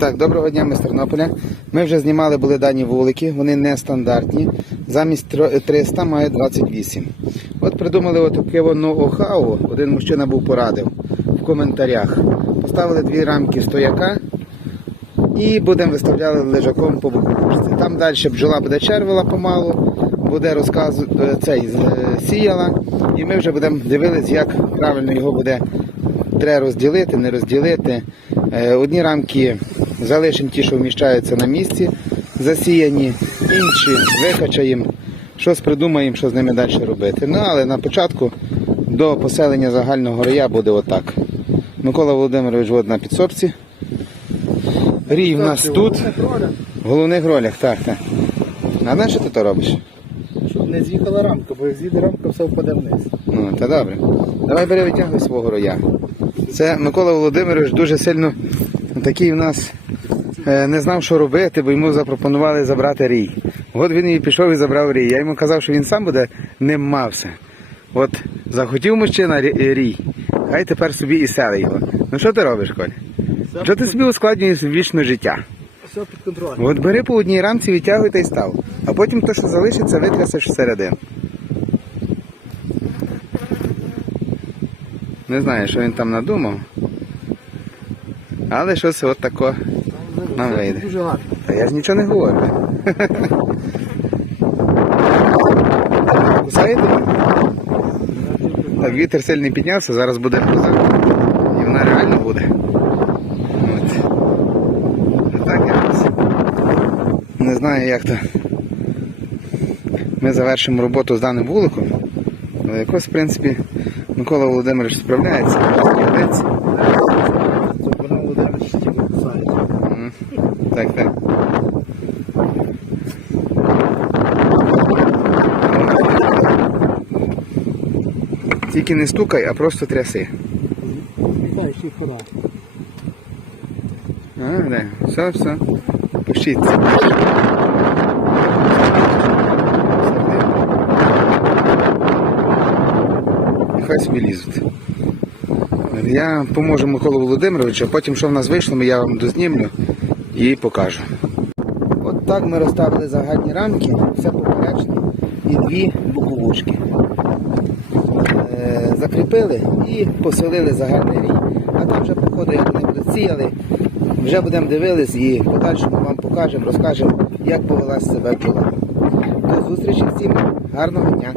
Так, доброго дня, ми Тернополя. Ми вже знімали були дані вулики, вони нестандартні. Замість 300 має 28. От придумали отаке воно охау. Один мужчина був порадив в коментарях. Поставили дві рамки стояка і будемо виставляли лежаком по боку. Там далі бджола буде червила помалу, буде розказ е, цей сіяла, і ми вже будемо дивитися, як правильно його буде треба розділити, не розділити. Е, Одні рамки залишимо ті, що вміщаються на місці, засіяні, інші викачаємо, щось придумаємо, що з ними далі робити. Ну, але на початку до поселення загального роя буде отак. Микола Володимирович от на підсобці. Рій в нас тут. В головних ролях, так, так. А знаєш, що ти то робиш? Щоб не з'їхала рамка, бо як з'їде рамка, все впаде вниз. Ну, та добре. Давай бери витягуй свого роя. Це Микола Володимирович дуже сильно такий в нас не знав, що робити, бо йому запропонували забрати рій. От він і пішов і забрав рій. Я йому казав, що він сам буде ним мався. От захотів мужчина рій, хай тепер собі і сели його. Ну що ти робиш, Коль? Що ти собі ускладнюєш вічне життя? Все під контролем. От бери по одній рамці, відтягуй та й став. А потім те, що залишиться, витрясеш всередину. Не знаю, що він там надумав. Але щось от тако. Нам вийде. Дуже гарно. Та я ж нічого не говорю. Кусаєте? Так, вітер сильний піднявся, зараз буде гроза. І вона реально буде. От. Так якось. Не знаю як то. Ми завершимо роботу з даним вуликом. Але якось, в принципі, Микола Володимирович справляється. Молодець. Щоб вона Володимир тільки кусає. М, Так, так. Тільки не стукай, а просто тряси. Ще хора. А, да. Все, все. Пишіться. Нехай собі лізуть. Я поможу Миколу Володимировичу, а потім, що в нас вийшло, я вам дознімлю і покажу. От так ми розставили загальні рамки, все поперечно і дві боковушки. Е, закріпили і поселили загальний рій. А там вже по як вони будуть сіяли, вже будемо дивились і подальшому вам покажемо, розкажемо, як повелася себе бджола. До зустрічі всім, гарного дня!